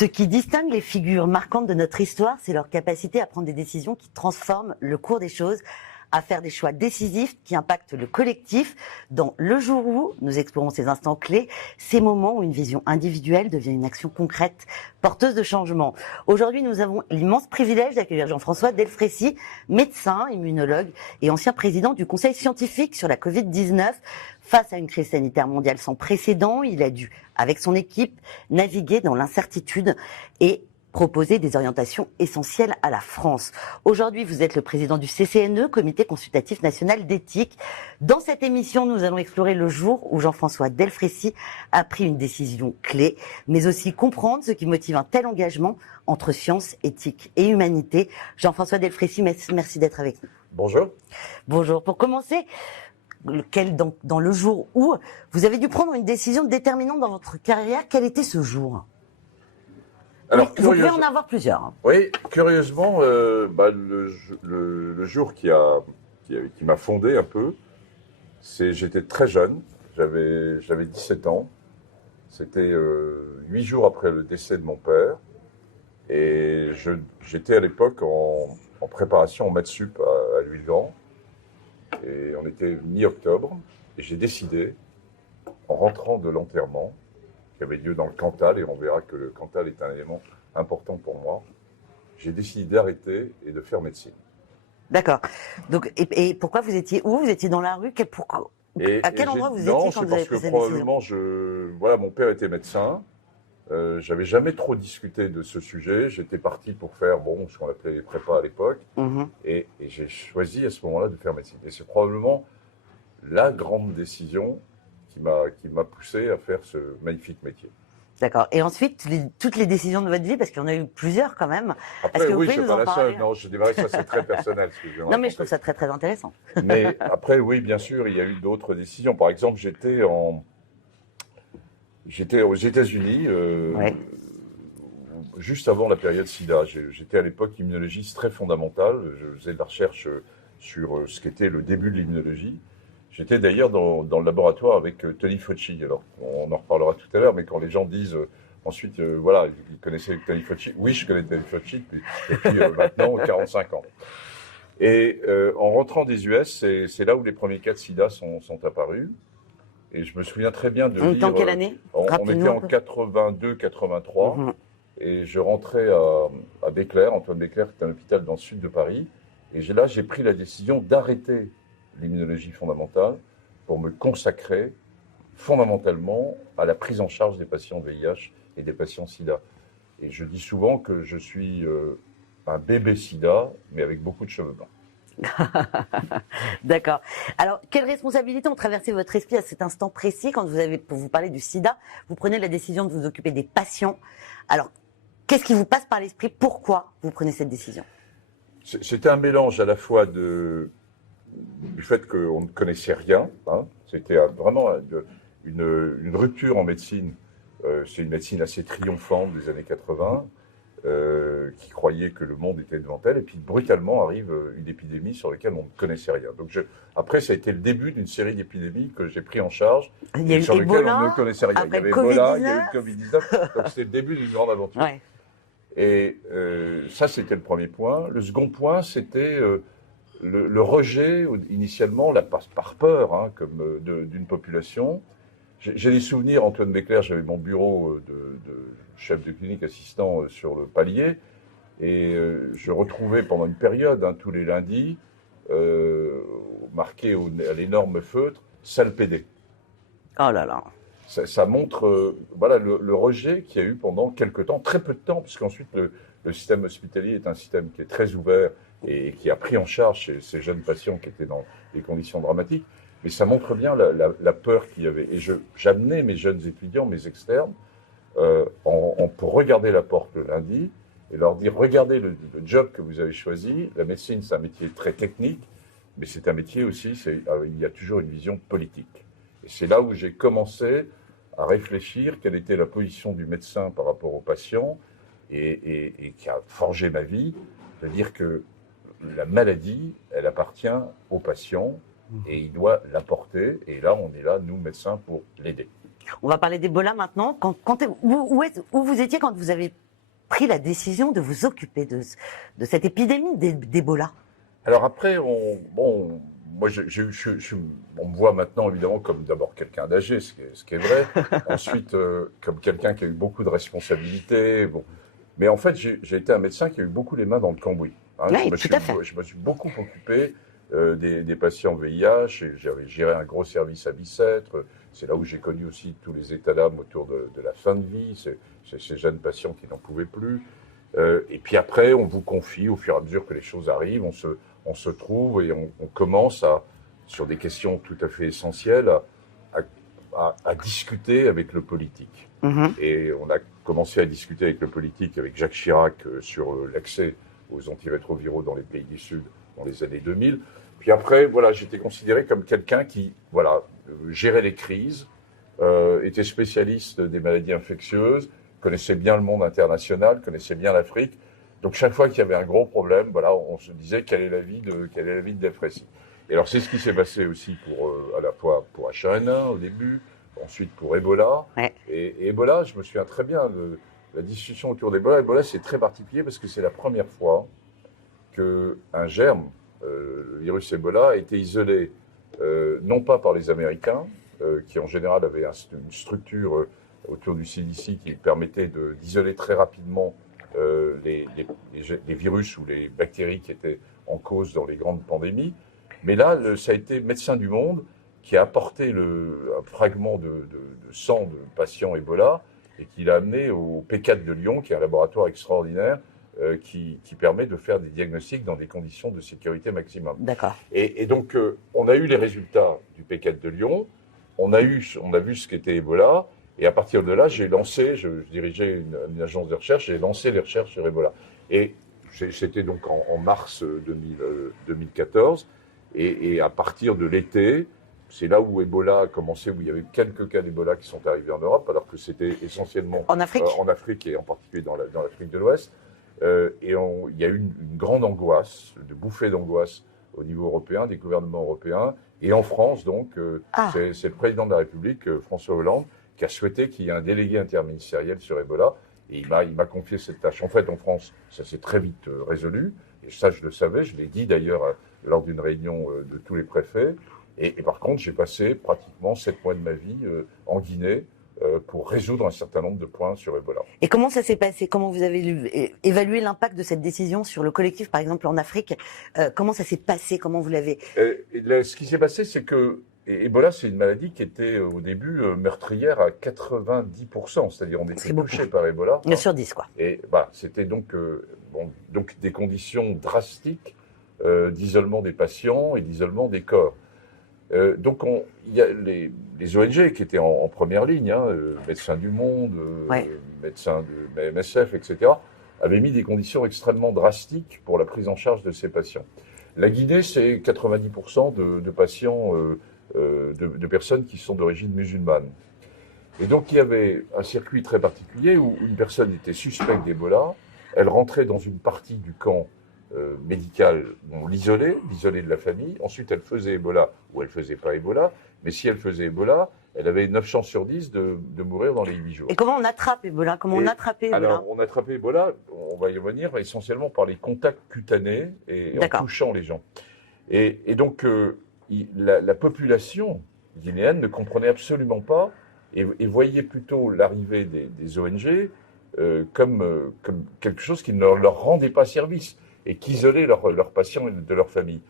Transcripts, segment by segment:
Ce qui distingue les figures marquantes de notre histoire, c'est leur capacité à prendre des décisions qui transforment le cours des choses, à faire des choix décisifs qui impactent le collectif. Dans Le jour où, nous explorons ces instants clés, ces moments où une vision individuelle devient une action concrète, porteuse de changement. Aujourd'hui, nous avons l'immense privilège d'accueillir Jean-François Delfraissy, médecin, immunologue et ancien président du Conseil scientifique sur la Covid-19. Face à une crise sanitaire mondiale sans précédent, il a dû, avec son équipe, naviguer dans l'incertitude et proposer des orientations essentielles à la France. Aujourd'hui, vous êtes le président du CCNE, Comité consultatif national d'éthique. Dans cette émission, nous allons explorer le jour où Jean-François Delfraissy a pris une décision clé, mais aussi comprendre ce qui motive un tel engagement entre science, éthique et humanité. Jean-François Delfraissy, merci d'être avec nous. Bonjour. Bonjour. Pour commencer, dans le jour où vous avez dû prendre une décision déterminante dans votre carrière, quel était ce jour ? Alors, vous pouvez en avoir plusieurs. Oui, curieusement, le jour qui m'a fondé un peu, j'étais très jeune, j'avais 17 ans. C'était 8 jours après le décès de mon père. Et j'étais à l'époque en préparation en maths sup à Louis-le-Grand. Et on était mi-octobre. Et j'ai décidé, en rentrant de l'enterrement, qui avait lieu dans le Cantal, et on verra que le Cantal est un élément important pour moi, j'ai décidé d'arrêter et de faire médecine. D'accord. Donc, et pourquoi vous étiez où ? Vous étiez dans la rue ? À quel endroit vous étiez quand vous avez pris cette décision ? Non, c'est parce que probablement, mon père était médecin. J'avais jamais trop discuté de ce sujet. J'étais parti pour faire ce qu'on appelait les prépas à l'époque. Et j'ai choisi à ce moment-là de faire médecine. Et c'est probablement la grande décision qui m'a poussé à faire ce magnifique métier. D'accord. Et ensuite, toutes les décisions de votre vie, parce qu'il y en a eu plusieurs quand même. Après, oui, c'est pas la seule. Non, je dirais que ça, c'est très personnel. Non, mais je trouve ça très, très intéressant. Mais après, oui, bien sûr, il y a eu d'autres décisions. Par exemple, j'étais aux États-Unis, juste avant la période SIDA. J'étais à l'époque immunologiste très fondamental. Je faisais de la recherche sur ce qu'était le début de l'immunologie. J'étais d'ailleurs dans le laboratoire avec Tony Fauci. Alors, on en reparlera tout à l'heure, mais quand les gens disent ensuite, ils connaissaient Tony Fauci. Oui, je connais Tony Fauci depuis maintenant 45 ans. Et en rentrant des US, c'est là où les premiers cas de SIDA sont apparus. Et je me souviens très bien de lire... En quelle année ? On était en 82-83. Et je rentrais à Béclair, Antoine Béclair, qui est un hôpital dans le sud de Paris. Et là, j'ai pris la décision d'arrêter l'immunologie fondamentale pour me consacrer fondamentalement à la prise en charge des patients VIH et des patients SIDA. Et je dis souvent que je suis un bébé SIDA, mais avec beaucoup de cheveux blancs. D'accord. Alors, quelles responsabilités ont traversé votre esprit à cet instant précis quand pour vous parler du SIDA, vous prenez la décision de vous occuper des patients. Alors, qu'est-ce qui vous passe par l'esprit ? Pourquoi vous prenez cette décision ? C'était un mélange à la fois du fait qu'on ne connaissait rien. C'était vraiment une rupture en médecine. C'est une médecine assez triomphante des années 80, qui croyait que le monde était devant elle. Et puis, brutalement, arrive une épidémie sur laquelle on ne connaissait rien. Donc, après, ça a été le début d'une série d'épidémies que j'ai pris en charge, sur lesquelles on ne connaissait rien. Il y avait Ebola, il y a eu le Covid-19. Donc, c'était le début d'une grande aventure. Ouais. Et ça, c'était le premier point. Le second point, c'était... Le rejet, initialement, par peur, comme d'une population. J'ai des souvenirs, Antoine Béclair, j'avais mon bureau de chef de clinique assistant sur le palier, et je retrouvais pendant une période, tous les lundis, marqué à l'énorme feutre, salle PD. Oh là là. Ça montre le rejet qu'il y a eu pendant quelques temps, très peu de temps, puisqu'ensuite le système hospitalier est un système qui est très ouvert et qui a pris en charge ces jeunes patients qui étaient dans des conditions dramatiques. Mais ça montre bien la peur qu'il y avait. Et j'amenais mes jeunes étudiants, mes externes, pour regarder la porte le lundi et leur dire, regardez le job que vous avez choisi. La médecine, c'est un métier très technique, mais c'est un métier aussi, il y a toujours une vision politique. Et c'est là où j'ai commencé à réfléchir quelle était la position du médecin par rapport au patient et qui a forgé ma vie, de dire que la maladie, elle appartient au patient et il doit l'apporter. Et là, on est là, nous, médecins, pour l'aider. On va parler d'Ebola maintenant. Où vous étiez quand vous avez pris la décision de vous occuper de cette épidémie d'Ebola? Alors après, moi, on me voit maintenant évidemment comme d'abord quelqu'un d'âgé, ce qui est vrai. Ensuite, comme quelqu'un qui a eu beaucoup de responsabilités. Bon. Mais en fait, j'ai été un médecin qui a eu beaucoup les mains dans le cambouis. Hein. Oui, tout à fait. Je me suis beaucoup occupé des patients VIH. J'avais géré un gros service à Bicêtre. C'est là où j'ai connu aussi tous les états d'âme autour de la fin de vie, ces jeunes patients qui n'en pouvaient plus. Et puis après, on vous confie, au fur et à mesure que les choses arrivent, on se trouve et on commence sur des questions tout à fait essentielles, à discuter avec le politique. Et on a commencé à discuter avec le politique, avec Jacques Chirac, sur l'accès aux antirétroviraux dans les pays du Sud dans les années 2000. Puis après, voilà, j'étais considéré comme quelqu'un qui, voilà, gérait les crises, était spécialiste des maladies infectieuses, connaissait bien le monde international, connaissait bien l'Afrique. Donc chaque fois qu'il y avait un gros problème, voilà, on se disait quelle est la vie de Delfrécy. Et alors c'est ce qui s'est passé aussi à la fois pour H1N1 au début, ensuite pour Ebola. Ouais. Et Ebola, je me souviens très bien de la discussion autour d'Ebola. Ebola, c'est très particulier parce que c'est la première fois qu'un germe, le virus Ebola, a été isolé non pas par les Américains, qui en général avaient une structure autour du CDC qui permettait d'isoler très rapidement les virus ou les bactéries qui étaient en cause dans les grandes pandémies. Mais là, ça a été Médecins du Monde qui a apporté un fragment de sang de patients Ebola et qui l'a amené au P4 de Lyon, qui est un laboratoire extraordinaire qui permet de faire des diagnostics dans des conditions de sécurité maximum. D'accord. Et donc, on a eu les résultats du P4 de Lyon, on a vu ce qu'était Ebola, et à partir de là, je dirigeais une agence de recherche, j'ai lancé les recherches sur Ebola. Et c'était donc en mars 2014, et à partir de l'été, c'est là où Ebola a commencé, où il y avait quelques cas d'Ebola qui sont arrivés en Europe, alors que c'était essentiellement en Afrique et en particulier dans l'Afrique de l'Ouest. Et il y a eu une grande angoisse, de bouffée d'angoisse au niveau européen, des gouvernements européens. Et en France, donc, c'est le président de la République, François Hollande, qui a souhaité qu'il y ait un délégué interministériel sur Ebola. Et il m'a confié cette tâche. En fait, en France, ça s'est très vite résolu. Et ça, je le savais. Je l'ai dit d'ailleurs lors d'une réunion de tous les préfets. Et par contre, j'ai passé pratiquement 7 mois de ma vie en Guinée pour résoudre un certain nombre de points sur Ebola. Et comment ça s'est passé? Comment vous avez évalué l'impact de cette décision sur le collectif, par exemple en Afrique? Comment ça s'est passé? Comment vous l'avez... Ce qui s'est passé, c'est que Ebola, c'est une maladie qui était au début meurtrière à 90%, c'est-à-dire on était touché par Ebola. 9 sur 10, quoi. Et c'était donc des conditions drastiques d'isolement des patients et d'isolement des corps. Donc il y a les ONG qui étaient en première ligne, Médecins du Monde, médecins de MSF, etc., avaient mis des conditions extrêmement drastiques pour la prise en charge de ces patients. La Guinée, c'est 90% de patients, de personnes qui sont d'origine musulmane. Et donc il y avait un circuit très particulier où une personne était suspecte d'Ebola, elle rentrait dans une partie du camp médical, on l'isolait de la famille, ensuite elle faisait Ebola ou elle faisait pas Ebola, mais si elle faisait Ebola, elle avait 9 chances sur 10 de mourir dans les 8 jours. Et comment on attrape Ebola? Alors, on attrapait Ebola, on va y revenir, essentiellement par les contacts cutanés et en touchant les gens. Et donc, la population guinéenne ne comprenait absolument pas et voyait plutôt l'arrivée des ONG comme quelque chose qui ne leur rendait pas service et qui isolait leurs patients de leur famille.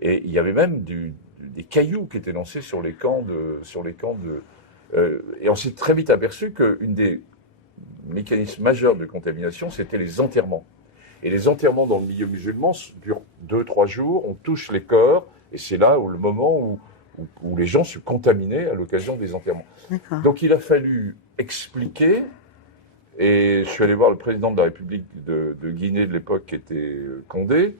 Et il y avait même des cailloux qui étaient lancés sur les camps et on s'est très vite aperçu qu'un des mécanismes majeurs de contamination, c'était les enterrements. Et les enterrements dans le milieu musulman durent 2-3 jours, on touche les corps, et c'est là le moment où les gens se contaminaient à l'occasion des enterrements. Donc il a fallu expliquer. Et je suis allé voir le président de la République de Guinée de l'époque, qui était Condé,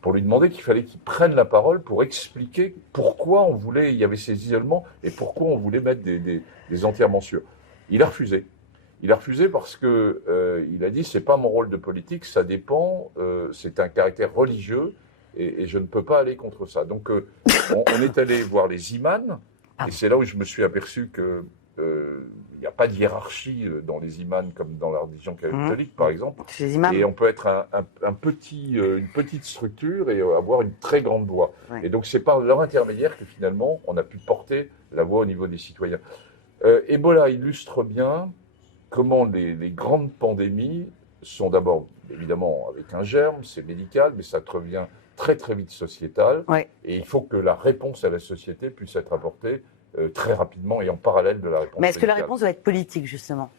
pour lui demander qu'il fallait qu'il prenne la parole pour expliquer pourquoi il y avait ces isolements et pourquoi on voulait mettre des enterrements sûrs. Il a refusé. Il a refusé parce que il a dit c'est pas mon rôle de politique, ça dépend, c'est un caractère religieux et je ne peux pas aller contre ça. Donc on est allé voir les imams et c'est là où je me suis aperçu que il n'y a pas de hiérarchie dans les imams comme dans la religion catholique, par exemple. Chez les imams. Et on peut être une petite structure et avoir une très grande voix. Ouais. Et donc, c'est par leur intermédiaire que finalement, on a pu porter la voix au niveau des citoyens. Ebola illustre bien comment les grandes pandémies sont d'abord, évidemment, avec un germe, c'est médical, mais ça devient très très vite sociétal. Ouais. Et il faut que la réponse à la société puisse être apportée très rapidement et en parallèle de la réponse Mais est-ce que la médicale. réponse doit être politique, justement?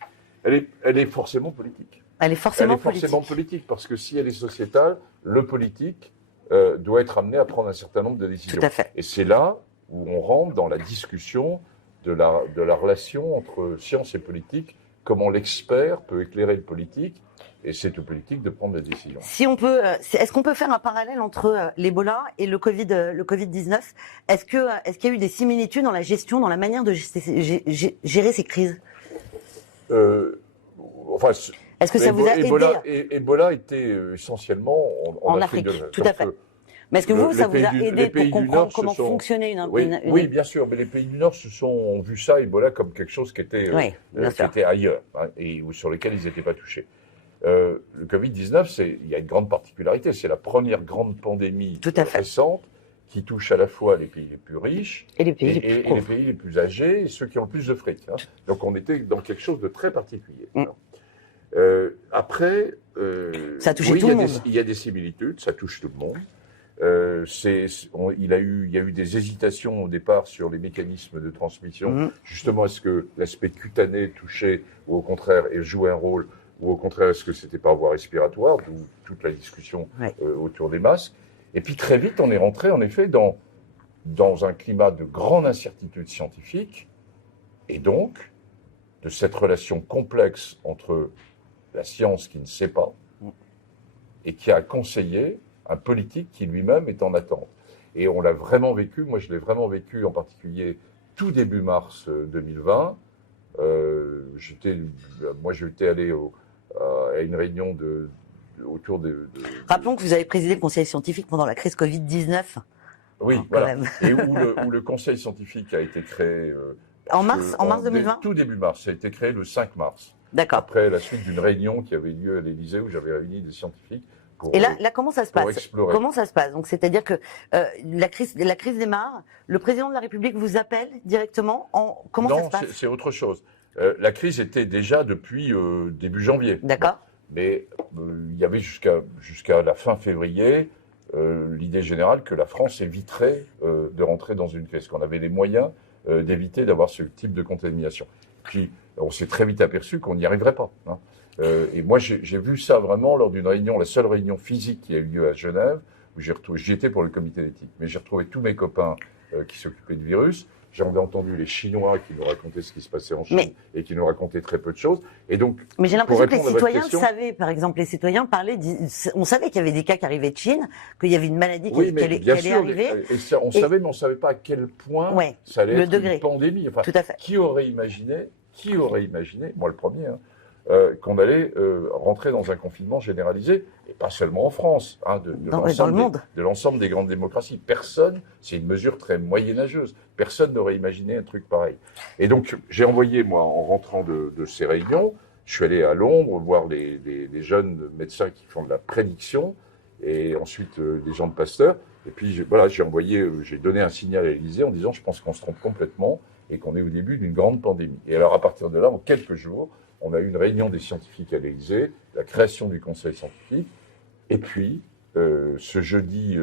Elle est forcément politique. Elle est forcément politique, parce que si elle est sociétale, le politique doit être amené à prendre un certain nombre de décisions. Tout à fait. Et c'est là où on rentre dans la discussion de la relation entre science et politique, comment l'expert peut éclairer le politique, et c'est au politique de prendre la décision. Si on peut, est-ce qu'on peut faire un parallèle entre l'Ebola et le Covid-19 ? Est-ce qu'il y a eu des similitudes dans la gestion, dans la manière de gérer ces crises ? Est-ce que ça vous a aidé Ebola était essentiellement en Afrique, tout à fait. Mais est-ce que ça vous a aidé pour comprendre comment fonctionnait une... Oui, bien sûr, mais les pays du Nord ont vu ça, Ebola, comme quelque chose qui était ailleurs, hein, et sur lequel ils n'étaient pas touchés. Le Covid-19, il y a une grande particularité, c'est la première grande pandémie récente qui touche à la fois les pays les plus riches et les pays les plus âgés et ceux qui ont le plus de fric. Hein. Donc on était dans quelque chose de très particulier. Après, ça a touché tout le monde. Il y a des similitudes, ça touche tout le monde. Il y a eu des hésitations au départ sur les mécanismes de transmission. Justement, est-ce que l'aspect cutané touchait ou au contraire jouait un rôle, ou au contraire est-ce que c'était par voie respiratoire, d'où toute la discussion autour des masques. Et puis très vite, on est rentré en effet dans un climat de grande incertitude scientifique et donc de cette relation complexe entre la science qui ne sait pas et qui a conseillé un politique qui lui-même est en attente. Et on l'a vraiment vécu, moi je l'ai vraiment vécu en particulier tout début mars 2020. J'étais allé à une réunion autour de... Rappelons que vous avez présidé le conseil scientifique pendant la crise Covid-19. Oui, voilà. Et où le conseil scientifique a été créé... en mars 2020 Tout début mars, ça a été créé le 5 mars. D'accord. Après la suite d'une réunion qui avait lieu à l'Élysée où j'avais réuni des scientifiques. Et là, comment ça se passe ? Comment ça se passe ? Donc, c'est-à-dire que la crise démarre, le président de la République vous appelle directement. Comment ça se passe ? Non, c'est autre chose. La crise était déjà depuis début janvier. D'accord. Mais il y avait jusqu'à la fin février l'idée générale que la France éviterait de rentrer dans une crise, qu'on avait les moyens d'éviter d'avoir ce type de contamination. Puis, on s'est très vite aperçu qu'on n'y arriverait pas. Hein. Et moi, j'ai vu ça vraiment lors d'une réunion, la seule réunion physique qui a eu lieu à Genève, où j'y étais pour le comité d'éthique, mais j'ai retrouvé tous mes copains qui s'occupaient du virus. J'en ai entendu les Chinois qui nous racontaient ce qui se passait en Chine et qui nous racontaient très peu de choses. Et donc, mais j'ai l'impression que les citoyens savaient, par exemple, les citoyens parlaient, on savait qu'il y avait des cas qui arrivaient de Chine, qu'il y avait une maladie qui allait arriver. On savait, mais on ne savait pas à quel point ça allait être une pandémie. Enfin, tout à fait. Qui aurait imaginé, moi le premier, qu'on allait rentrer dans un confinement généralisé, et pas seulement en France, hein, de l'ensemble des grandes démocraties. Personne, c'est une mesure très moyenâgeuse, personne n'aurait imaginé un truc pareil. Et donc, j'ai envoyé, moi, en rentrant de ces réunions, je suis allé à Londres voir les jeunes médecins qui font de la prédiction, et ensuite les gens de Pasteur, et puis j'ai donné un signal à l'Élysée en disant, je pense qu'on se trompe complètement, et qu'on est au début d'une grande pandémie. Et alors, à partir de là, en quelques jours, on a eu une réunion des scientifiques à l'Élysée, la création du conseil scientifique, et puis ce jeudi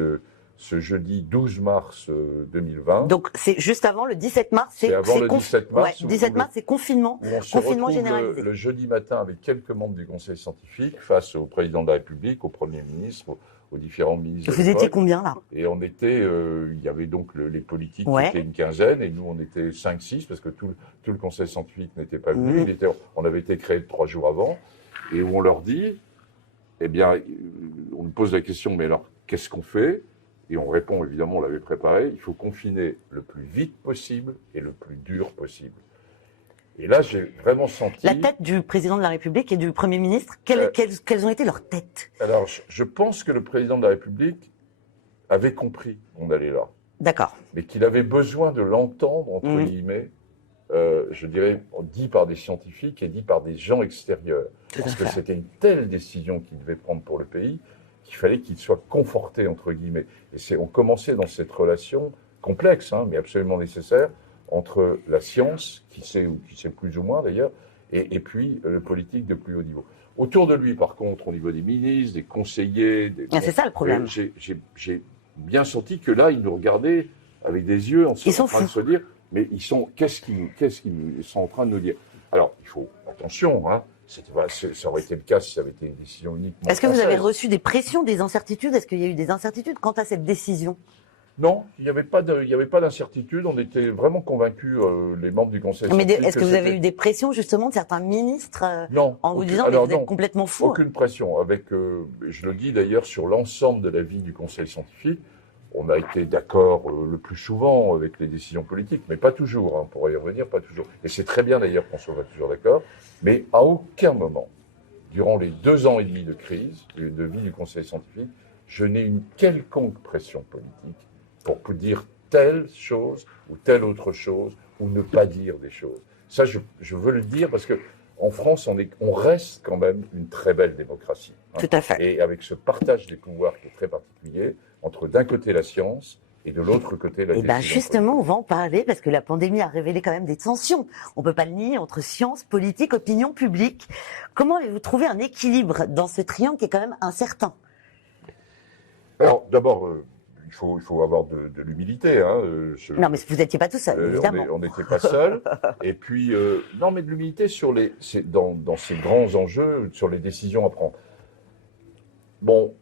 12 mars 2020. Donc c'est juste avant le 17 mars. C'est avant le 17 mars. 17 mars, c'est confinement. Confinement généralisé. Le jeudi matin avec quelques membres du conseil scientifique face au président de la République, au Premier ministre, aux différents ministres. Vous étiez combien là ? Et on était, il y avait donc les politiques qui étaient une quinzaine, et nous on était 5-6 parce que tout le conseil scientifique n'était pas venu. On avait été créé 3 jours avant, et où on leur dit, eh bien, on nous pose la question, mais alors qu'est-ce qu'on fait ? Et on répond, évidemment, on l'avait préparé, il faut confiner le plus vite possible et le plus dur possible. Et là, j'ai vraiment senti... La tête du président de la République et du Premier ministre, quelles ont été leurs têtes ? Alors, je pense que le président de la République avait compris qu'on allait là. D'accord. Mais qu'il avait besoin de l'entendre, entre guillemets, je dirais, dit par des scientifiques et dit par des gens extérieurs. Parce que c'était une telle décision qu'il devait prendre pour le pays qu'il fallait qu'il soit conforté, entre guillemets. Et on commençait dans cette relation complexe, mais absolument nécessaire, entre la science, qui sait plus ou moins d'ailleurs, et puis le politique de plus haut niveau. Autour de lui, par contre, au niveau des ministres, des conseillers... c'est ça le problème. J'ai bien senti que là, ils nous regardaient avec des yeux en train de se dire, mais qu'est-ce qu'ils sont en train de nous dire? Alors, il faut, attention, ça aurait été le cas si ça avait été une décision uniquement Est-ce que vous avez reçu des pressions, des incertitudes? Est-ce qu'il y a eu des incertitudes quant à cette décision? Non, il n'y avait pas d'incertitude. On était vraiment convaincus, les membres du Conseil scientifique. Mais est-ce que vous avez eu des pressions justement de certains ministres non, en vous disant que vous êtes complètement fou? Aucune pression. Je le dis d'ailleurs sur l'ensemble de la vie du Conseil scientifique, on a été d'accord le plus souvent avec les décisions politiques, mais pas toujours. On pourrait y revenir, pas toujours. Et c'est très bien d'ailleurs qu'on soit pas toujours d'accord. Mais à aucun moment, durant les 2 ans et demi de crise, de vie du Conseil scientifique, je n'ai une quelconque pression politique pour dire telle chose ou telle autre chose, ou ne pas dire des choses. Ça, je veux le dire parce que en France, on reste quand même une très belle démocratie. Tout à fait. Et avec ce partage des pouvoirs qui est très particulier, entre d'un côté la science et de l'autre côté la décision. Justement, on va en parler parce que la pandémie a révélé quand même des tensions. On ne peut pas le nier entre science, politique, opinion publique. Comment avez-vous trouvé un équilibre dans ce triangle qui est quand même incertain? Alors, d'abord, il faut avoir de l'humilité. Non, mais vous n'étiez pas tout seul, évidemment. On n'était pas seul. Et puis, non, mais de l'humilité dans ces grands enjeux, sur les décisions à prendre. Bon,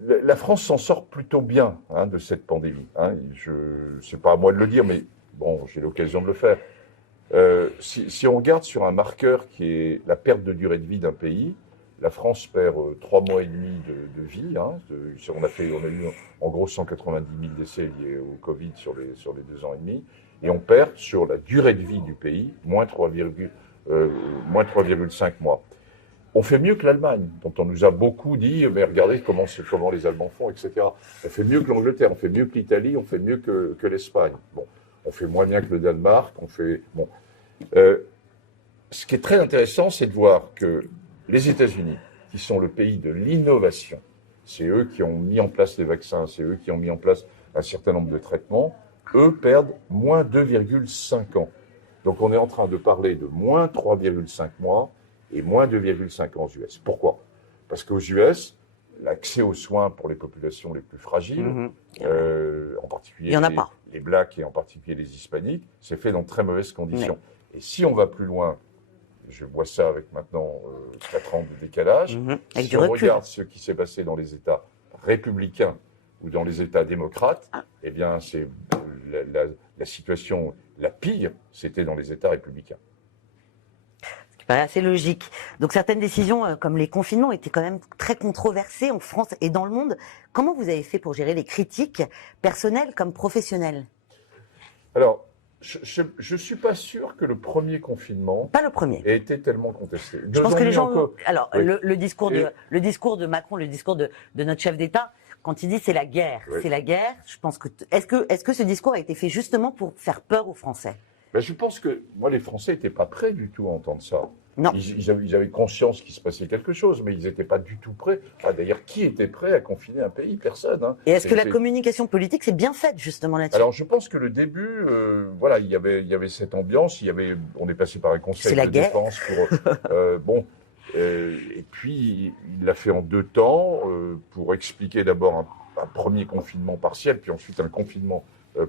la France s'en sort plutôt bien de cette pandémie. C'est pas à moi de le dire, mais bon, j'ai l'occasion de le faire. Si on regarde sur un marqueur qui est la perte de durée de vie d'un pays, la France perd 3 mois et demi de vie. On a eu en gros 190 000 décès liés au Covid sur les 2 ans et demi. Et on perd sur la durée de vie du pays, moins 3,5 mois. On fait mieux que l'Allemagne, dont on nous a beaucoup dit, mais regardez comment les Allemands font, etc. On fait mieux que l'Angleterre, on fait mieux que l'Italie, on fait mieux que l'Espagne. Bon, on fait moins bien que le Danemark, ce qui est très intéressant, c'est de voir que les États-Unis, qui sont le pays de l'innovation, c'est eux qui ont mis en place les vaccins, c'est eux qui ont mis en place un certain nombre de traitements, eux perdent moins 2,5 ans. Donc on est en train de parler de moins 3,5 mois et moins 2,5 ans aux US. Pourquoi? Parce qu'aux US, l'accès aux soins pour les populations les plus fragiles, en particulier les Blacks et en particulier les Hispaniques, c'est fait dans de très mauvaises conditions. Et si on va plus loin, je vois ça avec maintenant 4 ans de décalage, si on regarde ce qui s'est passé dans les États républicains ou dans les États démocrates, eh bien, c'est la situation la pire, c'était dans les États républicains. Ce qui paraît assez logique. Donc certaines décisions, comme les confinements, étaient quand même très controversées en France et dans le monde. Comment vous avez fait pour gérer les critiques, personnelles comme professionnelles? Alors, je ne suis pas sûr que le premier confinement ait été tellement contesté. Je pense que les gens... Alors, oui. le discours de Macron, le discours de notre chef d'État, quand il dit c'est la guerre, c'est la guerre, je pense que... Est-ce que ce discours a été fait justement pour faire peur aux Français? Je pense que, moi, les Français n'étaient pas prêts du tout à entendre ça. Non. Ils avaient conscience qu'il se passait quelque chose, mais ils n'étaient pas du tout prêts. D'ailleurs, qui était prêt à confiner un pays? Personne. Et est-ce que la communication politique s'est bien faite, justement, là-dessus? Alors, je pense que le début, il y avait cette ambiance. On est passé par un conseil de défense pour... et puis, il l'a fait en 2 temps pour expliquer d'abord un premier confinement partiel, puis ensuite un confinement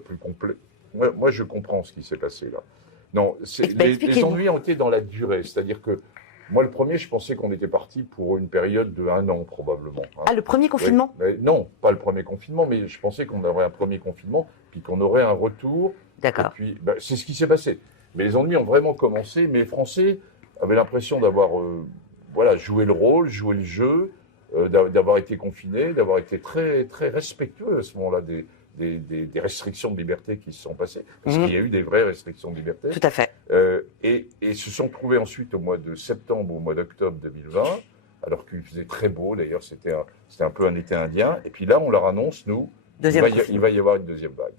plus complet. Moi, je comprends ce qui s'est passé là. Non, les ennuis ont été dans la durée. C'est-à-dire que moi, le premier, je pensais qu'on était parti pour une période de 1 an, probablement. Ah, le premier confinement? Non, pas le premier confinement, mais je pensais qu'on aurait un premier confinement, puis qu'on aurait un retour. D'accord. Et puis, c'est ce qui s'est passé. Mais les ennuis ont vraiment commencé. Mais les Français avaient l'impression d'avoir joué le rôle, joué le jeu, d'avoir été confinés, d'avoir été très, très respectueux à ce moment-là des restrictions de liberté qui se sont passées, parce qu'il y a eu des vraies restrictions de liberté. Tout à fait. Et se sont trouvés ensuite au mois de septembre ou au mois d'octobre 2020, alors qu'il faisait très beau, d'ailleurs c'était un peu un été indien, et puis là on leur annonce, nous, il va y avoir une deuxième vague.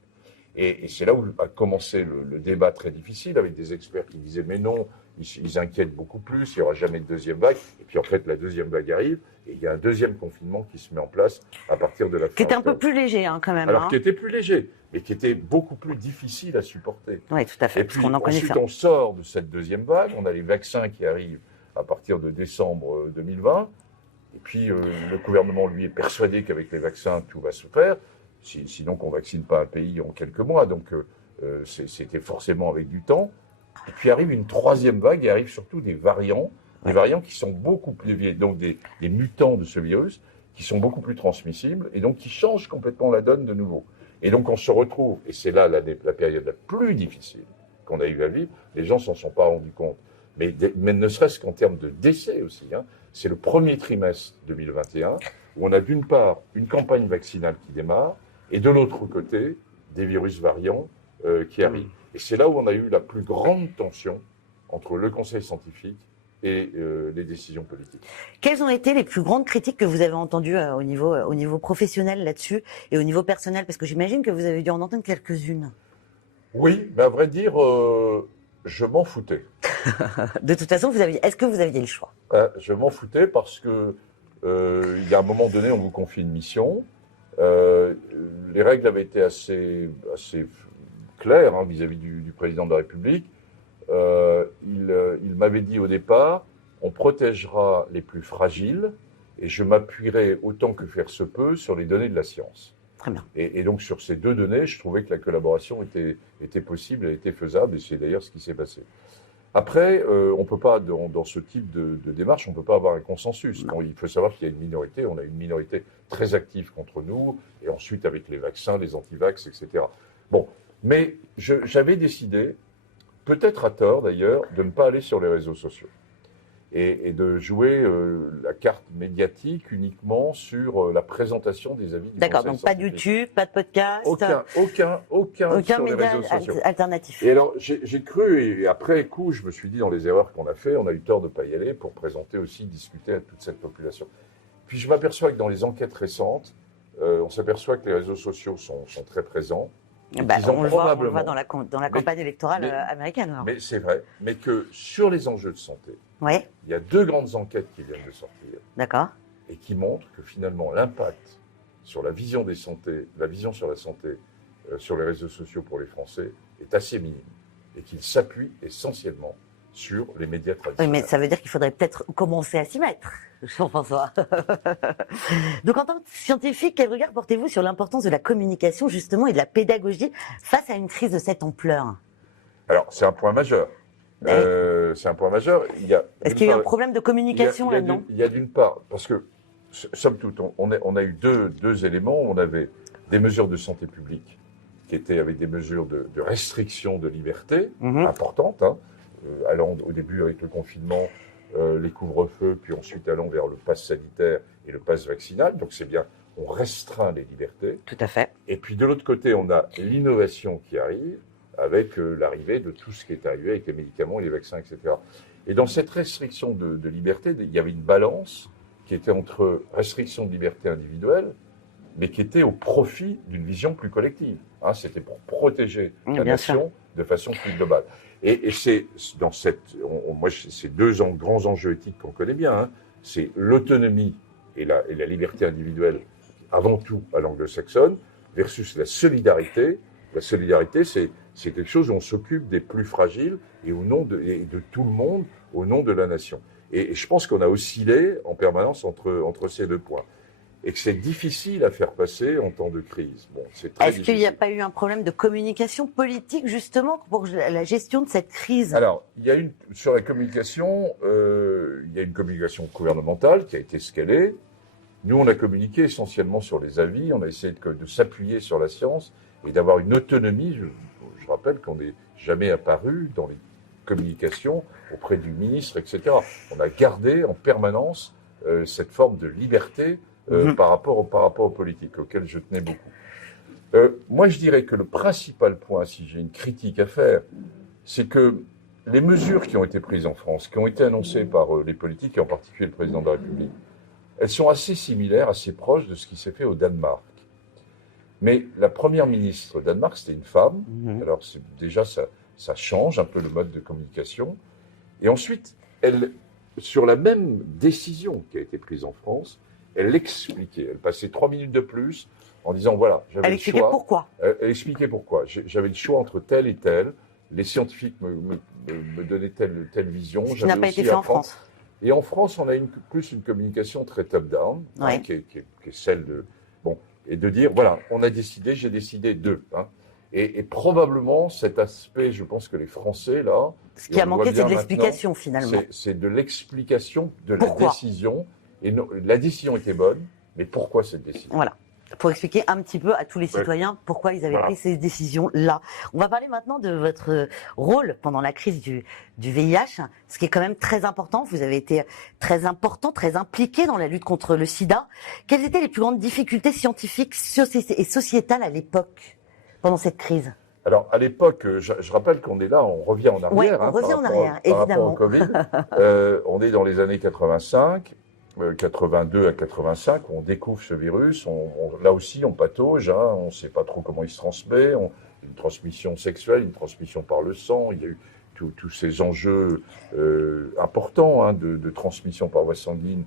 Et c'est là où a commencé le débat très difficile, avec des experts qui disaient mais non, ils inquiètent beaucoup plus, il n'y aura jamais de deuxième vague. Et puis en fait, la deuxième vague arrive, et il y a un deuxième confinement qui se met en place à partir de la fin Qui était un peu octobre. plus léger quand même. Alors qui était plus léger, mais qui était beaucoup plus difficile à supporter. Oui, tout à fait, Et parce puis qu'on en connaît ensuite, ça. on sort de cette deuxième vague, on a les vaccins qui arrivent à partir de décembre 2020. Et puis, le gouvernement, lui, est persuadé qu'avec les vaccins, tout va se faire. Sinon, qu'on ne vaccine pas un pays en quelques mois. Donc, c'était forcément avec du temps. Et puis, arrive une troisième vague et arrivent surtout des variants qui sont beaucoup plus... Donc, des mutants de ce virus qui sont beaucoup plus transmissibles et donc qui changent complètement la donne de nouveau. Et donc, on se retrouve, et c'est là la période la plus difficile qu'on a eu à vivre. Les gens s'en sont pas rendus compte. Mais ne serait-ce qu'en termes de décès aussi, c'est le premier trimestre 2021 où on a d'une part une campagne vaccinale qui démarre et de l'autre côté des virus variants qui arrivent. Et c'est là où on a eu la plus grande tension entre le conseil scientifique et les décisions politiques. Quelles ont été les plus grandes critiques que vous avez entendues au niveau professionnel là-dessus et au niveau personnel? Parce que j'imagine que vous avez dû en entendre quelques-unes. Oui, mais à vrai dire, je m'en foutais. De toute façon, est-ce que vous aviez le choix? Je m'en foutais parce que il y a un moment donné, on vous confie une mission. Les règles avaient été assez claires vis-à-vis du président de la République. Il m'avait dit au départ, on protégera les plus fragiles et je m'appuierai autant que faire se peut sur les données de la science. Très bien. Et donc sur ces deux données, je trouvais que la collaboration était possible, elle était faisable, et c'est d'ailleurs ce qui s'est passé. Après, on peut pas, dans ce type de démarche, on ne peut pas avoir un consensus. Bon, il faut savoir qu'il y a une minorité, on a une minorité très active contre nous, et ensuite avec les vaccins, les antivax, etc. Bon, mais j'avais décidé, peut-être à tort d'ailleurs, de ne pas aller sur les réseaux sociaux et de jouer la carte médiatique uniquement sur la présentation des avis du D'accord, Conseil donc pas de scientifique. YouTube, pas de podcast, Aucun sur les média réseaux sociaux. alternatif. Et alors, j'ai cru, et après coup, je me suis dit, dans les erreurs qu'on a fait, on a eu tort de ne pas y aller pour présenter aussi, discuter à toute cette population. Puis je m'aperçois que dans les enquêtes récentes, on s'aperçoit que les réseaux sociaux sont très présents. On le voit dans la campagne électorale américaine. Alors. Mais c'est vrai, mais que sur les enjeux de santé, ouais. il y a 2 grandes enquêtes qui viennent de sortir. D'accord. Et qui montrent que finalement l'impact sur la vision des santé, la vision sur la santé sur les réseaux sociaux pour les Français est assez minime et qu'il s'appuie essentiellement sur les médias traditionnels. Oui, mais ça veut dire qu'il faudrait peut-être commencer à s'y mettre, Jean-François. Donc, en tant que scientifique, quel regard portez-vous sur l'importance de la communication, justement, et de la pédagogie face à une crise de cette ampleur? Alors, c'est un point majeur. C'est un point majeur. Est-ce qu'il y a eu un problème de communication là-dedans? Il y a d'une part, parce que, somme toute, on a eu deux éléments. On avait des mesures de santé publique qui étaient avec des mesures de restriction de liberté importantes, allant au début avec le confinement, les couvre-feux, puis ensuite allant vers le pass sanitaire et le pass vaccinal. Donc c'est bien, on restreint les libertés. Tout à fait. Et puis de l'autre côté, on a l'innovation qui arrive avec l'arrivée de tout ce qui est arrivé avec les médicaments et les vaccins, etc. Et dans cette restriction de liberté, il y avait une balance qui était entre restriction de liberté individuelle, mais qui était au profit d'une vision plus collective. C'était pour protéger la nation de façon plus globale. Et c'est dans moi, c'est 2 grands enjeux éthiques qu'on connaît bien. C'est l'autonomie et la liberté individuelle, avant tout à l'anglo-saxonne, versus la solidarité. La solidarité, c'est quelque chose où on s'occupe des plus fragiles et de tout le monde au nom de la nation. Et je pense qu'on a oscillé en permanence entre ces 2 points. Et que c'est difficile à faire passer en temps de crise. Bon, c'est très difficile. Est-ce qu'il n'y a pas eu un problème de communication politique, justement, pour la gestion de cette crise? Alors, sur la communication, il y a une communication gouvernementale qui a été scalée. Nous, on a communiqué essentiellement sur les avis. On a essayé de s'appuyer sur la science et d'avoir une autonomie. Je rappelle qu'on n'est jamais apparu dans les communications auprès du ministre, etc. On a gardé en permanence cette forme de liberté par rapport aux politiques, auxquelles je tenais beaucoup. Moi, je dirais que le principal point, si j'ai une critique à faire, c'est que les mesures qui ont été prises en France, qui ont été annoncées par les politiques, et en particulier le président de la République, elles sont assez similaires, assez proches de ce qui s'est fait au Danemark. Mais la première ministre du Danemark, c'était une femme. Mhm. Alors déjà, ça change un peu le mode de communication. Et ensuite, sur la même décision qui a été prise en France, elle l'expliquait. Elle passait 3 minutes de plus en disant, voilà, j'avais Elle le expliquait choix. pourquoi. Elle expliquait pourquoi. J'avais le choix entre tel et tel. Les scientifiques me donnaient telle vision. Ce qui n'a pas été fait en France. Et en France, on a plus une communication très top-down, Ouais. qui est celle de... Bon, et de dire, voilà, on a décidé, j'ai décidé de... Et probablement, cet aspect, je pense que les Français, là... Ce qui a manqué, c'est de l'explication, finalement. C'est de l'explication de la Pourquoi décision. Et non, la décision était bonne, mais pourquoi cette décision? Voilà. Pour expliquer un petit peu à tous les citoyens pourquoi ils avaient pris ces décisions-là. On va parler maintenant de votre rôle pendant la crise du VIH, ce qui est quand même très important. Vous avez été très important, très impliqué dans la lutte contre le sida. Quelles étaient les plus grandes difficultés scientifiques et sociétales à l'époque, pendant cette crise? Alors, à l'époque, je rappelle qu'on est là, on revient en arrière. Oui, on revient en arrière, évidemment. Par rapport au Covid. On est dans les années 85. 82 à 85, on découvre ce virus, là aussi on patauge, on ne sait pas trop comment il se transmet, une transmission sexuelle, une transmission par le sang, il y a eu tous ces enjeux importants de transmission par voie sanguine,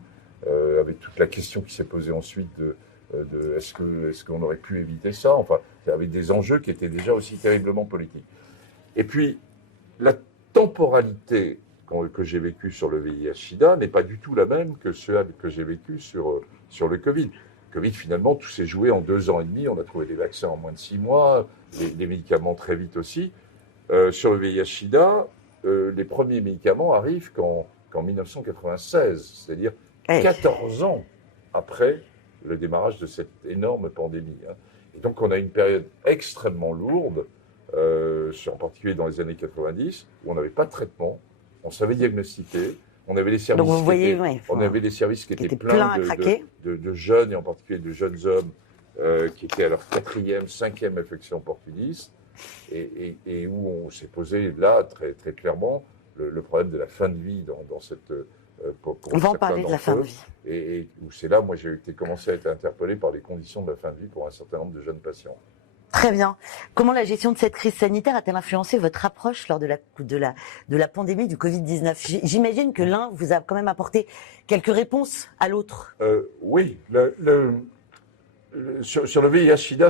avec toute la question qui s'est posée ensuite de est-ce qu'on aurait pu éviter ça, enfin, avec des enjeux qui étaient déjà aussi terriblement politiques. Et puis, la temporalité que j'ai vécu sur le VIH-Sida n'est pas du tout la même que celle que j'ai vécu sur le Covid. Le Covid, finalement, tout s'est joué en 2 ans et demi. On a trouvé des vaccins en moins de 6 mois, des médicaments très vite aussi. Sur le VIH-Sida, les premiers médicaments arrivent qu'en 1996, c'est-à-dire 14 ans après le démarrage de cette énorme pandémie. Et donc, on a une période extrêmement lourde, en particulier dans les années 90, où on n'avait pas de traitement. On savait diagnostiquer, on avait des services, avait des services qui étaient pleins de jeunes, et en particulier de jeunes hommes qui étaient à leur 4e, 5e infection opportuniste, et où on s'est posé là très, très clairement le problème de la fin de vie dans cette... on va en parler de la fin de vie. Et où c'est là, moi, j'ai commencé à être interpellé par les conditions de la fin de vie pour un certain nombre de jeunes patients. Très bien. Comment la gestion de cette crise sanitaire a-t-elle influencé votre approche lors de la pandémie du Covid-19 ? J'imagine que l'un vous a quand même apporté quelques réponses à l'autre. Oui. Sur le VIH-Sida,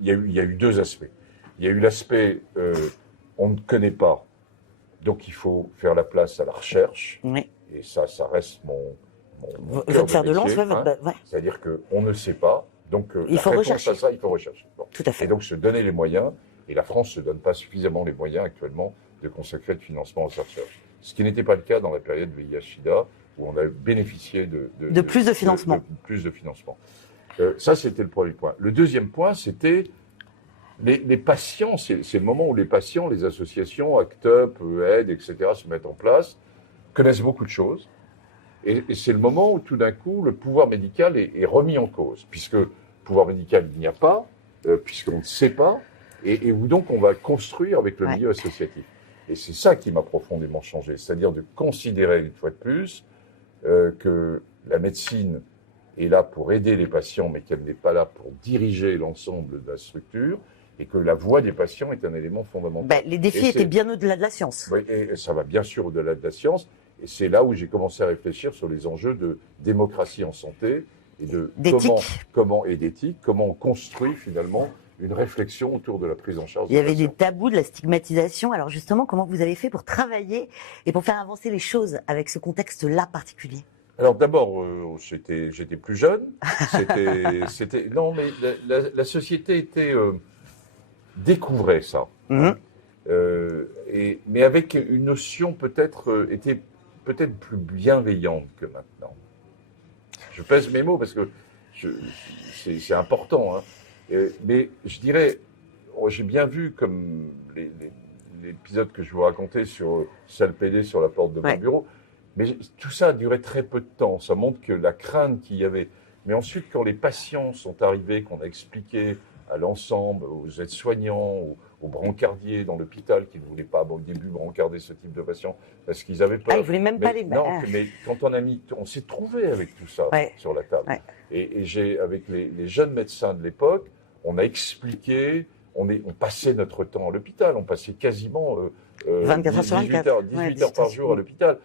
il y a eu 2 aspects. Il y a eu l'aspect on ne connaît pas, donc il faut faire la place à la recherche. Oui. Et ça reste votre fer de lance, C'est-à-dire qu'on ne sait pas. Donc, il faut rechercher. À ça, il faut rechercher. Bon. Tout à fait. Et donc, se donner les moyens, et la France ne se donne pas suffisamment les moyens actuellement de consacrer de financement aux chercheurs. Ce qui n'était pas le cas dans la période VIH-Sida, où on a bénéficié de plus de financement. Ça, c'était le premier point. Le deuxième point, c'était les patients. C'est le moment où les patients, les associations, ACT UP, AID, etc., se mettent en place, connaissent beaucoup de choses. Et c'est le moment où, tout d'un coup, le pouvoir médical est remis en cause, puisque pouvoir médical, il n'y a pas, puisqu'on ne sait pas, et où donc on va construire avec le milieu associatif. Et c'est ça qui m'a profondément changé, c'est-à-dire de considérer, une fois de plus, que la médecine est là pour aider les patients, mais qu'elle n'est pas là pour diriger l'ensemble de la structure, et que la voix des patients est un élément fondamental. Les défis étaient bien au-delà de la science. Oui, et ça va bien sûr au-delà de la science, et c'est là où j'ai commencé à réfléchir sur les enjeux de démocratie en santé, et comment on construit finalement une réflexion autour de la prise en charge. Il y avait des tabous, de la stigmatisation. Alors justement, comment vous avez fait pour travailler et pour faire avancer les choses avec ce contexte-là particulier ? Alors d'abord, j'étais plus jeune. Non, mais la société découvrait ça. Mais avec une notion était peut-être plus bienveillante que maintenant. Je pèse mes mots parce que c'est important. Mais je dirais, j'ai bien vu comme l'épisode que je vous racontais sur Salle PD sur la porte de mon bureau, mais tout ça a duré très peu de temps. Ça montre que la crainte qu'il y avait. Mais ensuite, quand les patients sont arrivés, qu'on a expliqué à l'ensemble, aux aides-soignants, aux brancardiers dans l'hôpital qui ne voulaient pas au début brancarder ce type de patients parce qu'ils avaient peur. Ah, ils ne voulaient même pas les Non, mais quand on s'est trouvé avec tout ça sur la table. Ouais. Et j'ai, avec les jeunes médecins de l'époque, on a expliqué, on passait notre temps à l'hôpital, on passait quasiment 24 heures sur 24. 18 heures par jour à l'hôpital,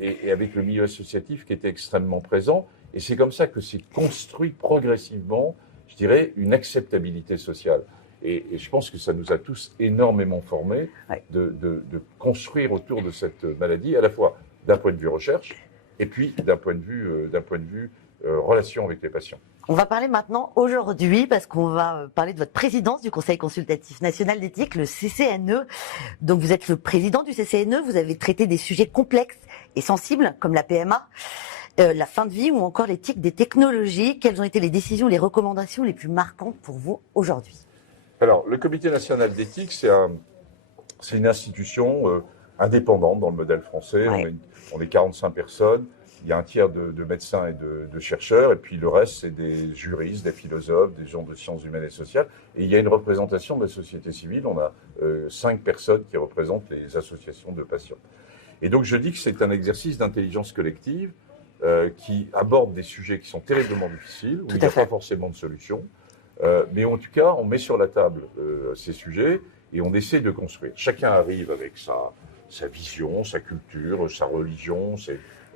et avec le milieu associatif qui était extrêmement présent. Et c'est comme ça que s'est construit progressivement, je dirais, une acceptabilité sociale. Et je pense que ça nous a tous énormément formés de construire autour de cette maladie, à la fois d'un point de vue recherche et puis d'un point de vue relation avec les patients. On va parler maintenant aujourd'hui, parce qu'on va parler de votre présidence du Conseil consultatif national d'éthique, le CCNE. Donc vous êtes le président du CCNE, vous avez traité des sujets complexes et sensibles comme la PMA, la fin de vie ou encore l'éthique des technologies. Quelles ont été les décisions, les recommandations les plus marquantes pour vous aujourd'hui ? Alors, le Comité national d'éthique, c'est une institution indépendante dans le modèle français. Ouais. On est 45 personnes. Il y a un tiers de médecins et de chercheurs, et puis le reste, c'est des juristes, des philosophes, des gens de sciences humaines et sociales. Et il y a une représentation de la société civile. On a 5 personnes qui représentent les associations de patients. Et donc, je dis que c'est un exercice d'intelligence collective qui aborde des sujets qui sont terriblement difficiles, où il n'y a pas forcément de solution. Mais en tout cas, on met sur la table ces sujets et on essaie de construire. Chacun arrive avec sa vision, sa culture, sa religion,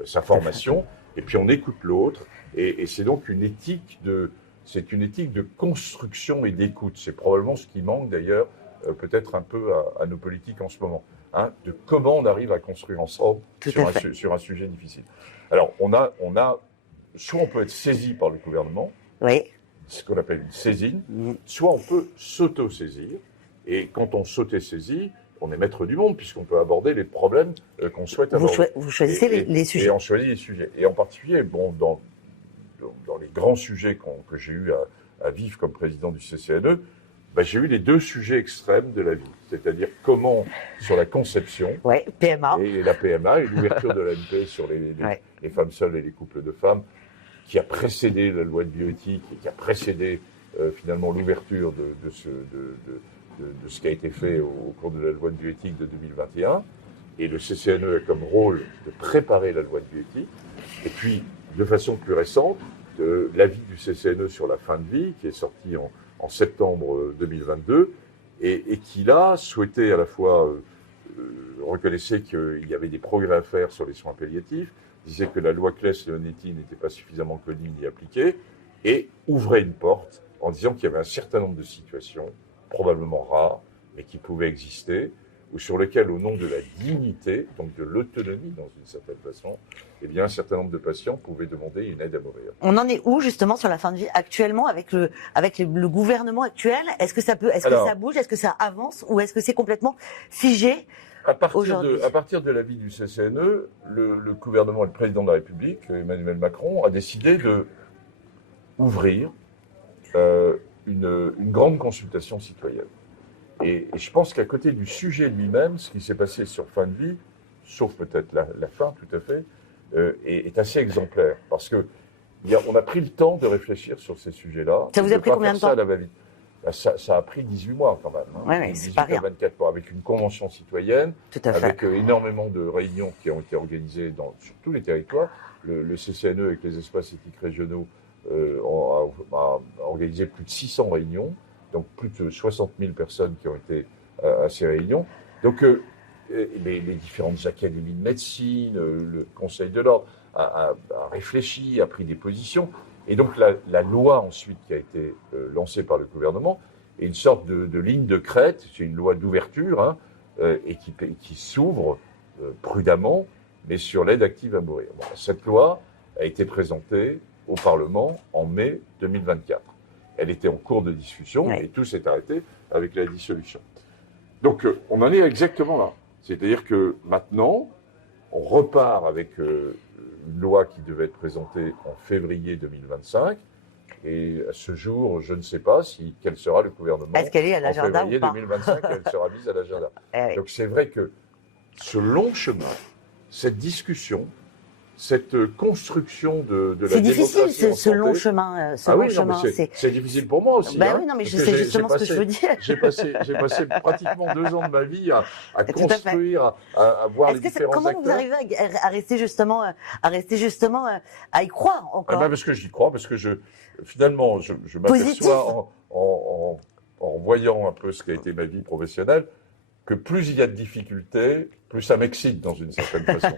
sa formation, et puis on écoute l'autre. Et c'est donc une éthique de construction et d'écoute. C'est probablement ce qui manque d'ailleurs, peut-être un peu à nos politiques en ce moment, hein, de comment on arrive à construire ensemble sur un sujet difficile. Alors, soit on peut être saisi par le gouvernement. Oui. Ce qu'on appelle une saisine, soit on peut s'auto-saisir, et quand on s'auto-saisit, on est maître du monde, puisqu'on peut aborder les problèmes qu'on souhaite aborder. Vous choisissez les sujets. Et on choisit les sujets. Et en particulier, dans les grands sujets que j'ai eu à vivre comme président du CCNE, j'ai eu les 2 sujets extrêmes de la vie. C'est-à-dire comment, sur la conception, PMA. Et la PMA, et l'ouverture de l'AMP sur les femmes seules et les couples de femmes, qui a précédé la loi de bioéthique et qui a précédé finalement l'ouverture de ce qui a été fait au cours de la loi de bioéthique de 2021. Et le CCNE a comme rôle de préparer la loi de bioéthique. Et puis, de façon plus récente, l'avis du CCNE sur la fin de vie, qui est sorti en septembre 2022, et qui là souhaitait à la fois reconnaissait qu'il y avait des progrès à faire sur les soins palliatifs, disait que la loi Claes-Leonetti n'était pas suffisamment connue ni appliquée, et ouvrait une porte en disant qu'il y avait un certain nombre de situations, probablement rares, mais qui pouvaient exister, ou sur lesquelles, au nom de la dignité, donc de l'autonomie dans une certaine façon, eh bien, un certain nombre de patients pouvaient demander une aide à mourir. On en est où justement sur la fin de vie actuellement avec le gouvernement actuel ? Est-ce que ça bouge ? Est-ce que ça avance ? Ou est-ce que c'est complètement figé ? À partir de l'avis du CCNE, le gouvernement et le président de la République, Emmanuel Macron, a décidé de ouvrir une grande consultation citoyenne. Et je pense qu'à côté du sujet lui-même, ce qui s'est passé sur fin de vie, sauf peut-être la fin tout à fait, est assez exemplaire. Parce qu'on a pris le temps de réfléchir sur ces sujets-là. Ça vous a pris combien de temps ? Ça a pris 18 mois quand même. Ouais, 18 à 24 mois, avec une convention citoyenne, avec énormément de réunions qui ont été organisées sur tous les territoires. Le CCNE, avec les espaces éthiques régionaux, a organisé plus de 600 réunions, donc plus de 60 000 personnes qui ont été à ces réunions. Donc les différentes académies de médecine, le Conseil de l'ordre a réfléchi, a pris des positions. Et donc la loi ensuite qui a été lancée par le gouvernement est une sorte de ligne de crête, c'est une loi d'ouverture et qui s'ouvre prudemment, mais sur l'aide active à mourir. Bon, cette loi a été présentée au Parlement en mai 2024. Elle était en cours de discussion et tout s'est arrêté avec la dissolution. Donc on en est exactement là. C'est-à-dire que maintenant, on repart avec une loi qui devait être présentée en février 2025. Et à ce jour, je ne sais pas quel sera le gouvernement. Est-ce qu'elle est à l'agenda en février 2025, elle sera mise à l'agenda. Donc c'est vrai que ce long chemin, cette discussion, cette construction de la C'est difficile démocratie en ce long santé. chemin. Ah oui, non, mais c'est difficile pour moi aussi. Oui, non, mais je sais justement ce que je veux dire. J'ai passé pratiquement 2 ans de ma vie à Tout à fait. construire, à voir les différents comment acteurs. vous arrivez à rester justement, à y croire encore? Parce que j'y crois, parce que finalement, je m'aperçois en voyant un peu ce qu'a été ma vie professionnelle, que plus il y a de difficultés, plus ça m'excite dans une certaine façon.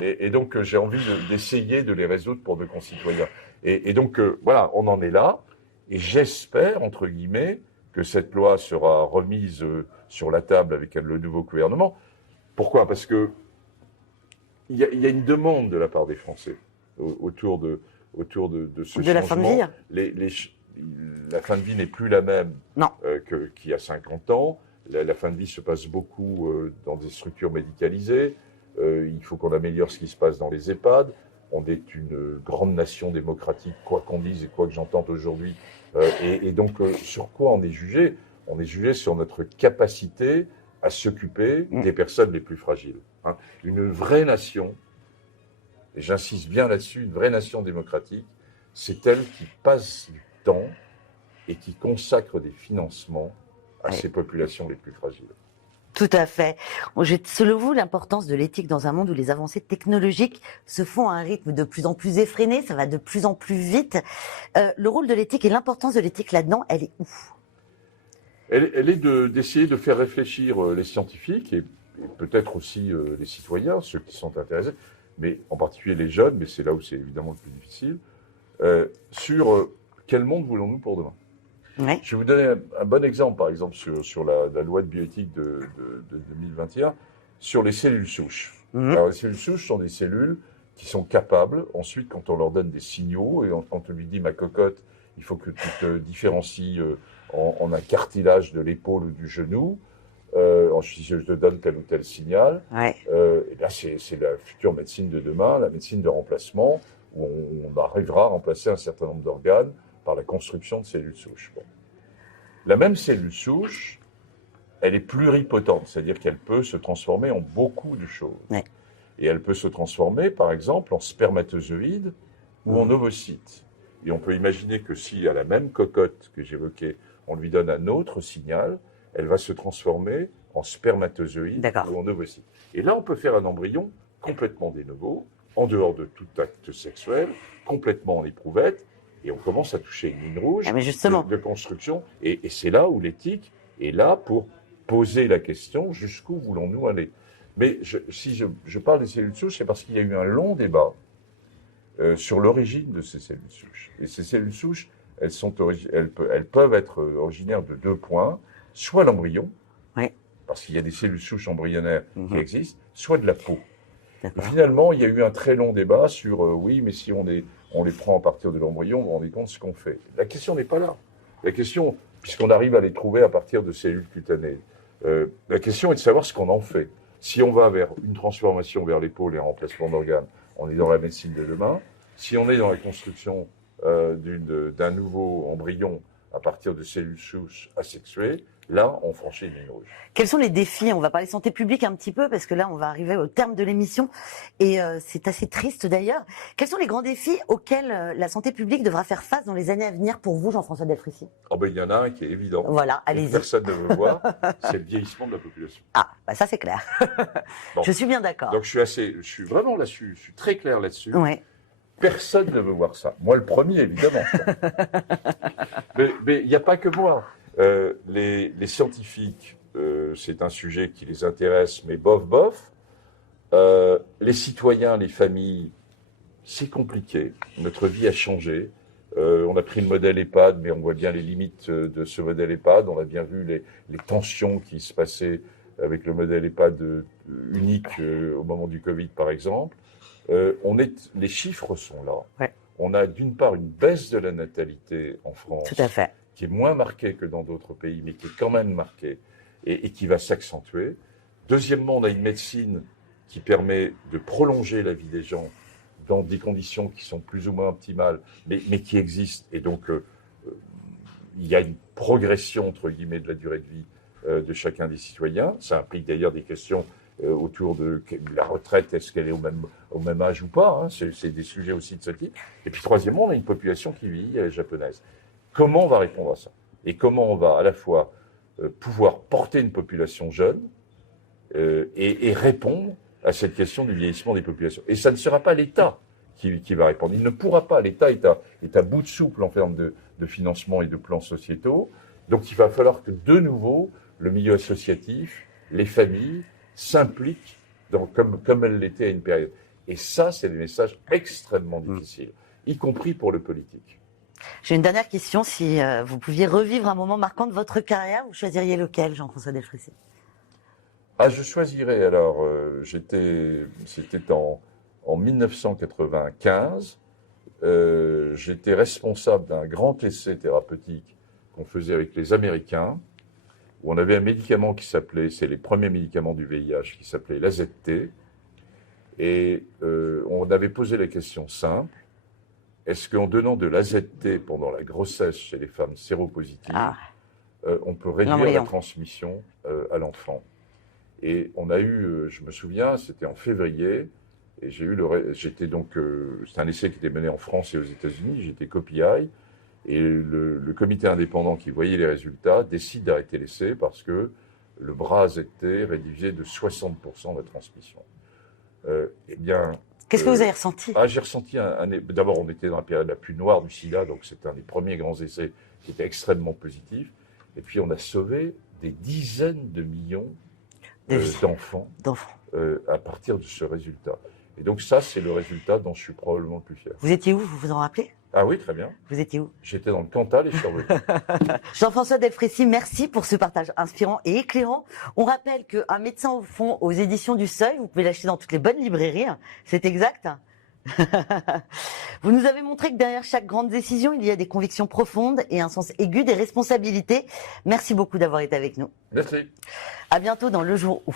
Et donc, j'ai envie d'essayer de les résoudre pour nos concitoyens. Et donc, voilà, on en est là. Et j'espère, entre guillemets, que cette loi sera remise sur la table avec le nouveau gouvernement. Pourquoi ? Parce que il y a une demande de la part des Français autour de ce changement. De la fin de vie. La fin de vie n'est plus la même Non. qu'il y a 50 ans. La fin de vie se passe beaucoup dans des structures médicalisées. Il faut qu'on améliore ce qui se passe dans les EHPAD. On est une grande nation démocratique, quoi qu'on dise et quoi que j'entende aujourd'hui. Et donc, sur quoi on est jugé ? On est jugé sur notre capacité à s'occuper des personnes les plus fragiles. Une vraie nation, et j'insiste bien là-dessus, une vraie nation démocratique, c'est elle qui passe du temps et qui consacre des financements à ces populations les plus fragiles. Tout à fait. Selon vous, l'importance de l'éthique dans un monde où les avancées technologiques se font à un rythme de plus en plus effréné, ça va de plus en plus vite. Le rôle de l'éthique et l'importance de l'éthique là-dedans, elle est où ? Elle est d'essayer de faire réfléchir les scientifiques et peut-être aussi les citoyens, ceux qui sont intéressés, mais en particulier les jeunes, mais c'est là où c'est évidemment le plus difficile, sur quel monde voulons-nous pour demain. Ouais. Je vais vous donner un bon exemple, par exemple, sur la loi de bioéthique de 2021, sur les cellules souches. Alors, les cellules souches sont des cellules qui sont capables, ensuite, quand on leur donne des signaux, et quand on lui dit, ma cocotte, il faut que tu te différencies en un cartilage de l'épaule ou du genou, si je te donne tel ou tel signal, et bien c'est la future médecine de demain, la médecine de remplacement, où on arrivera à remplacer un certain nombre d'organes par la construction de cellules souches. Bon. La même cellule souche, elle est pluripotente, c'est-à-dire qu'elle peut se transformer en beaucoup de choses. Ouais. Et elle peut se transformer, par exemple, en spermatozoïde ou en ovocyte. Et on peut imaginer que si à la même cocotte que j'évoquais, on lui donne un autre signal, elle va se transformer en spermatozoïde ou en ovocyte. Et là, on peut faire un embryon complètement de novo, en dehors de tout acte sexuel, complètement en éprouvette, et on commence à toucher une ligne rouge de construction. Et c'est là où l'éthique est là pour poser la question, jusqu'où voulons-nous aller ? Mais si je parle des cellules souches, c'est parce qu'il y a eu un long débat sur l'origine de ces cellules souches. Et ces cellules souches, elles peuvent être originaires de 2 points, soit l'embryon, parce qu'il y a des cellules souches embryonnaires qui existent, soit de la peau. Et finalement, il y a eu un très long débat sur oui, mais si on les prend à partir de l'embryon, on se rend compte ce qu'on fait. La question n'est pas là. La question, puisqu'on arrive à les trouver à partir de cellules cutanées, la question est de savoir ce qu'on en fait. Si on va vers une transformation vers l'épaule et un remplacement d'organes, on est dans la médecine de demain. Si on est dans la construction d'un nouveau embryon à partir de cellules souches asexuées, là, on franchit une ligne rouge. Quels sont les défis ? On va parler santé publique un petit peu, parce que là, on va arriver au terme de l'émission, et c'est assez triste d'ailleurs. Quels sont les grands défis auxquels la santé publique devra faire face dans les années à venir pour vous, Jean-François Delfraissy ? Il y en a un qui est évident. Voilà, allez-y. Personne ne veut voir, c'est le vieillissement de la population. Ah, ça c'est clair. Bon. Je suis bien d'accord. Donc je suis vraiment là-dessus, je suis très clair là-dessus. Ouais. Personne ne veut voir ça. Moi, le premier, évidemment. Mais il n'y a pas que moi. Les scientifiques, c'est un sujet qui les intéresse, mais bof. Les citoyens, les familles, c'est compliqué. Notre vie a changé. On a pris le modèle EHPAD, mais on voit bien les limites de ce modèle EHPAD. On a bien vu les tensions qui se passaient avec le modèle EHPAD unique au moment du Covid, par exemple. Les chiffres sont là. Ouais. On a d'une part une baisse de la natalité en France. Tout à fait. Qui est moins marquée que dans d'autres pays, mais qui est quand même marquée et qui va s'accentuer. Deuxièmement, on a une médecine qui permet de prolonger la vie des gens dans des conditions qui sont plus ou moins optimales, mais qui existent. Et donc, il y a une progression, entre guillemets, de la durée de vie de chacun des citoyens. Ça implique d'ailleurs des questions autour de la retraite, est-ce qu'elle est au même âge ou pas, hein, c'est des sujets aussi de ce type. Et puis troisièmement, on a une population qui vit japonaise. Comment on va répondre à ça? Et comment on va à la fois pouvoir porter une population jeune et répondre à cette question du vieillissement des populations. Et ça ne sera pas l'État qui va répondre. Il ne pourra pas. L'État est à bout de souffle en termes de financement et de plans sociétaux. Donc il va falloir que de nouveau, le milieu associatif, les familles s'impliquent comme elles l'étaient à une période. Et ça, c'est des messages extrêmement difficiles, y compris pour le politique. J'ai une dernière question. Si vous pouviez revivre un moment marquant de votre carrière, vous choisiriez lequel, Jean-François Delfraissy? Ah, je choisirais, alors, c'était en 1995, j'étais responsable d'un grand essai thérapeutique qu'on faisait avec les Américains, où on avait un médicament qui s'appelait, c'est les premiers médicaments du VIH, qui s'appelait l'AZT, et on avait posé la question simple, est-ce qu'en donnant de l'AZT pendant la grossesse chez les femmes séropositives, on peut réduire la transmission à l'enfant? Et on a eu, je me souviens, c'était en février, et j'étais donc, c'est un essai qui était mené en France et aux États-Unis, j'étais co-PI, et le comité indépendant qui voyait les résultats décide d'arrêter l'essai parce que le bras AZT réduisait de 60% la transmission. Eh bien, qu'est-ce que vous avez ressenti? J'ai ressenti d'abord, on était dans la période la plus noire du SIDA, donc c'était un des premiers grands essais qui était extrêmement positif. Et puis on a sauvé des dizaines de millions d'enfants à partir de ce résultat. Et donc ça, c'est le résultat dont je suis probablement le plus fier. Vous étiez où? Vous vous en rappelez? Ah oui, très bien. Vous étiez où? J'étais dans le Cantal et je suis revenu. Jean-François Delfraissy, merci pour ce partage inspirant et éclairant. On rappelle qu'un médecin au fond aux éditions du Seuil, vous pouvez l'acheter dans toutes les bonnes librairies, c'est exact? Vous nous avez montré que derrière chaque grande décision, il y a des convictions profondes et un sens aigu des responsabilités. Merci beaucoup d'avoir été avec nous. Merci. À bientôt dans Le Jour Où.